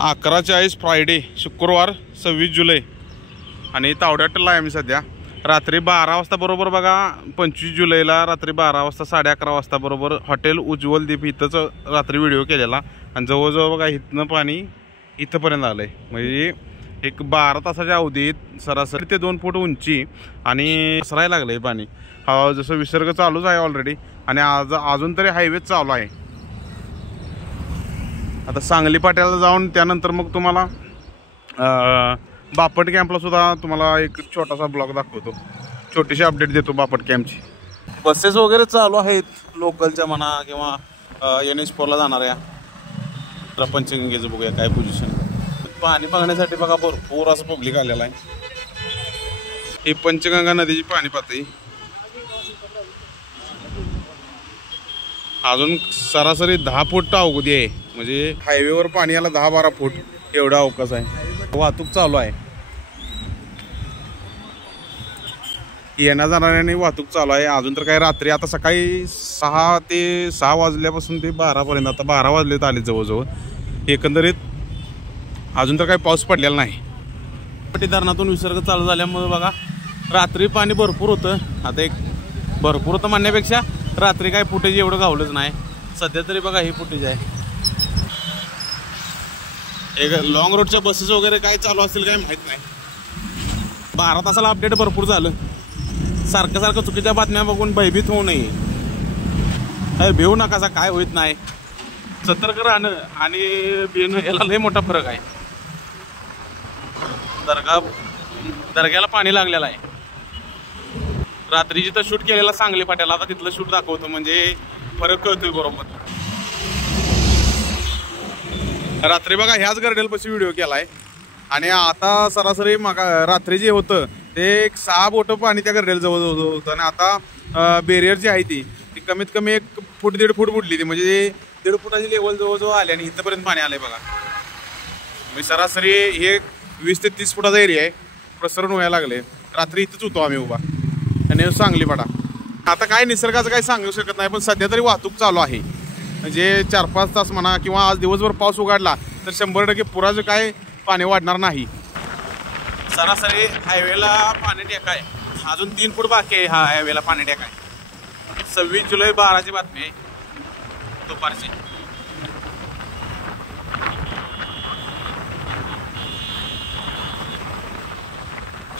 11:40 Friday शुक्रवार 26 जुलै आणि तावड्याला आहे आम्ही सध्या। रात्री 12 वाजता बरोबर बघा 25 जुलैला रात्री 12 वाजता 11:30 वाजता बरोबर हॉटेल उज्ज्वल दीप इथंच रात्री व्हिडिओ केलेला आणि जवळजवळ बघा इथनं पाणी इथंपर्यंत आलं आहे। म्हणजे एक 12 तासाच्या अवधीत सरासरी ते 2 फूट उंची आणि सरायला लागलं आहे पाणी। हा जसं विसर्ग चालूच आहे ऑलरेडी आणि अजून तरी हायवेच चालू आहे। आता सांगली पाट्याला जाऊन त्यानंतर मग तुम्हाला बापट कॅम्पला सुद्धा तुम्हाला एक छोटासा ब्लॉग दाखवतो, छोटीशी अपडेट देतो बापट कॅम्पची। बसेस वगैरे चालू आहेत लोकलच्या म्हणा किंवा NH4ला जाणाऱ्या। पंचगंगेचं बघूया काय पोझिशन। पाणी बघण्यासाठी बघा भरपूर असं पब्लिक आलेलं आहे। ही पंचगंगा नदीची पाणी पातळी अजून सरासरी 10 फूट अवधी आहे। म्हणजे हायवेवर पाणी याला 10-12 फूट एवढा अवकाश आहे। वाहतूक चालू आहे, येण्या जाणाऱ्याने वाहतूक चालू आहे। अजून तर काय रात्री आता सकाळी 6 ते 6 वाजल्यापासून ते 12 पर्यंत, आता 12 वाजलेत आले जवळजवळ। एकंदरीत अजून तर काही पाऊस पडलेला नाही। पटी धरणातून विसर्ग चालू झाल्यामुळे बघा रात्री पाणी भरपूर होतं। आता एक भरपूर होतं म्हणण्यापेक्षा रात्री काय फुटेज एवढं गावलंच नाही। सध्या तरी बघा ही फुटेज आहे। एक लॉंग रोडच्या बसेस वगैरे काय चालू असतील काय माहित नाही। 12 तासाला अपडेट भरपूर झालं। सारखं सारखं चुकीच्या बातम्या बघून भयभीत होऊ नये, भिवू नका, काय होत नाही। सतर्क राहणं आणि भिणं याला लय मोठा फरक आहे। दर्ग्याला पाणी लागलेलं आहे। रात्री जिथं शूट केलेला सांगली फाट्याला आता तिथलं शूट दाखवतो म्हणजे फरक कळतोय बरोबर। रात्री बघा ह्याच गर्डेलपाशी व्हिडिओ केलाय आणि आता सरासरी रात्री जे होतं ते एक 6 बोटं पाणी त्या गर्डेल जवळ होतं आणि आता बेरियर जी आहे ती कमीत कमी 1 फूट 1.5 फूट बुडली ती। म्हणजे 1.5 फुटाची लेवल जवळजवळ आली आणि इथंपर्यंत पाणी आलंय बघा। म्हणजे सरासरी हे 20 ते 30 फुटाचा एरिया आहे, प्रसरण व्हायला लागले। रात्री इथंच होतो आम्ही उभा आणि सांगली पाडा। आता काय निसर्गाचं काही सांगू शकत नाही, पण सध्या तरी वाहतूक चालू आहे। म्हणजे 4-5 तास म्हणा किंवा आज दिवसभर पाऊस उघडला तर 100% पुराचं काय पाणी वाढणार नाही। सरासरी हायवेला पाणी टेका आहे, अजून 3 फूट बाकी आहे हा हायवेला पाणी टेका आहे। 26 जुलै 12ची बातमी आहे दुपारची।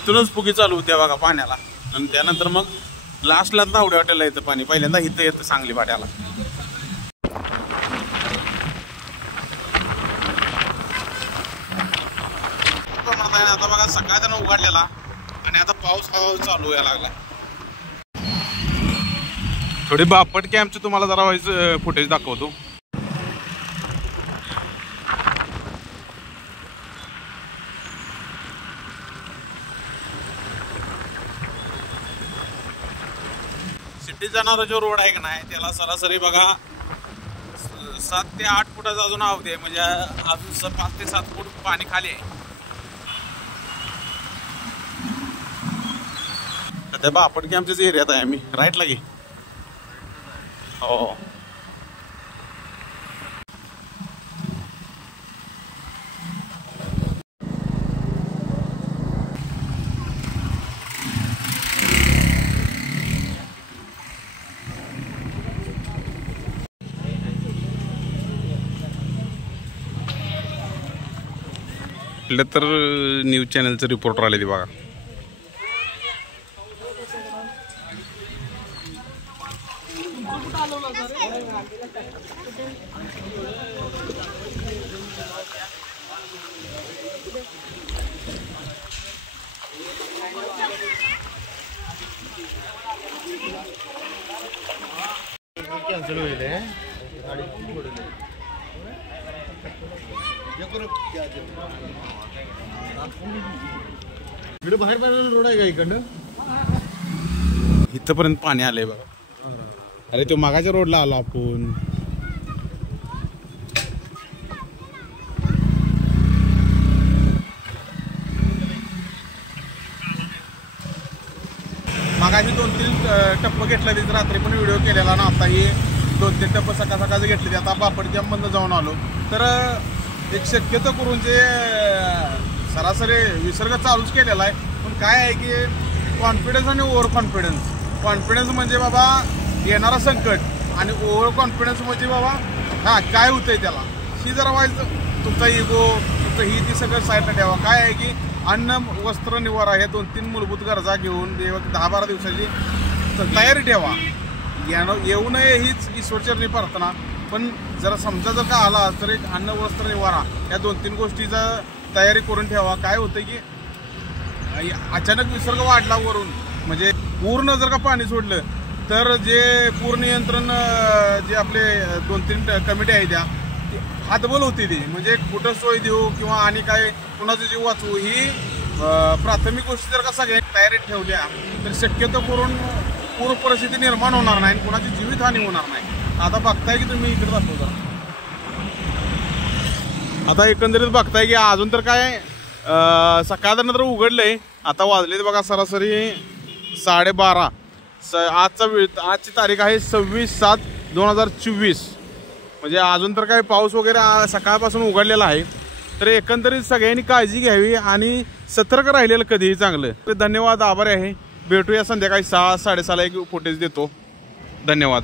इथूनच फुगी चालू होत्या बघा पाण्याला आणि त्यानंतर मग लास्टला तावड्या हॉटेलला येतं पाणी। पहिल्यांदा इथं येतं सांगली फाट्याला। आता बघा सकाळचा उघडलेला आणि आता पाऊस हळूहळू चालू व्हायला लागला। थोडी बापट कॅम्पचं तुम्हाला जरा व्हायचं फुटेज दाखवतो। सिटीत जाणारा जो रोड आहे का नाही त्याला सरासरी बघा 7 ते 8 फुटाचा अजून अवधी आहे। म्हणजे अजून 5 ते 7 फूट पाणी खाली आहे। सध्या बापट कॅम्पच्याच एरियात आहे आम्ही, राईटला घे। हो तर न्यूज चॅनलचं रिपोर्टर आले ते बघा। कॅन्सल होईल इकडे बाहेर पाहिजे रोड आहे का इकडनं? इथपर्यंत पाणी आलंय बघा। अरे तो मागाच्या रोडला आलो आपण। मागाशी 2-3 टप्प घेतला तिथे रात्री पण व्हिडिओ केलेला ना। आता ही 2-3 टप्प सकाळ सकाळचं घेतले। आता बापट कॅम्पमधनं जाऊन आलो तर एक शक्यतो करून जे सरासरी विसर्ग चालूच केलेला आहे. पण काय आहे की कॉन्फिडन्स आणि ओव्हर कॉन्फिडन्स म्हणजे बाबा येणारा संकट आणि ओव्हर कॉन्फिडन्स म्हणजे बाबा काय होतंय त्याला ही जरा व्हायचं. तुमचा इगो तुमचं ही ती सगळं साईडला ठेवा. काय आहे की अन्न वस्त्र निवारा हे 2-3 मूलभूत गरजा घेऊन 10-12 दिवसाची तयारी ठेवा. येऊ नये हीच ईश्वरचरणी प्रार्थना. पण जरा समजा जर का आला तर एक अन्न वस्त्र निवारा या 2-3 गोष्टीचा तयारी करून ठेवा. काय होतं की अचानक विसर्ग वाढला वरून म्हणजे पूर्ण जर का पाणी सोडलं तर जे पूर्ण नियंत्रण जे आपले 2-3 कमिटी आहे त्या हातबल होती ती म्हणजे कुठं सोय देऊ किंवा आणि काय कुणाचं जीव वाचवू ही प्राथमिक गोष्टी जर का सगळ्यांनी तयारीत ठेवल्या तर शक्यतो करून पूर्व परिस्थिती निर्माण होणार नाही आणि कुणाची जीवितहानी होणार नाही. आता बघताय की तुम्ही इकडे दाखवता. आता एकंदरीत बघताय की अजून तर काय सकाळनंतर उघडलंय. आता वाजलेत बघा सरासरी 12:30. आजची तारीख आहे 26/7/2024. म्हणजे अजून तर काही पाऊस वगैरे सकाळपासून उघडलेला आहे. तर एकंदरीत सगळ्यांनी काळजी घ्यावी आणि सतर्क राहिलेलं कधीही चांगलं. तर धन्यवाद, आभारी आहे. भेटूया संध्याकाळी 6-6:30 एक फुटेज देतो. धन्यवाद.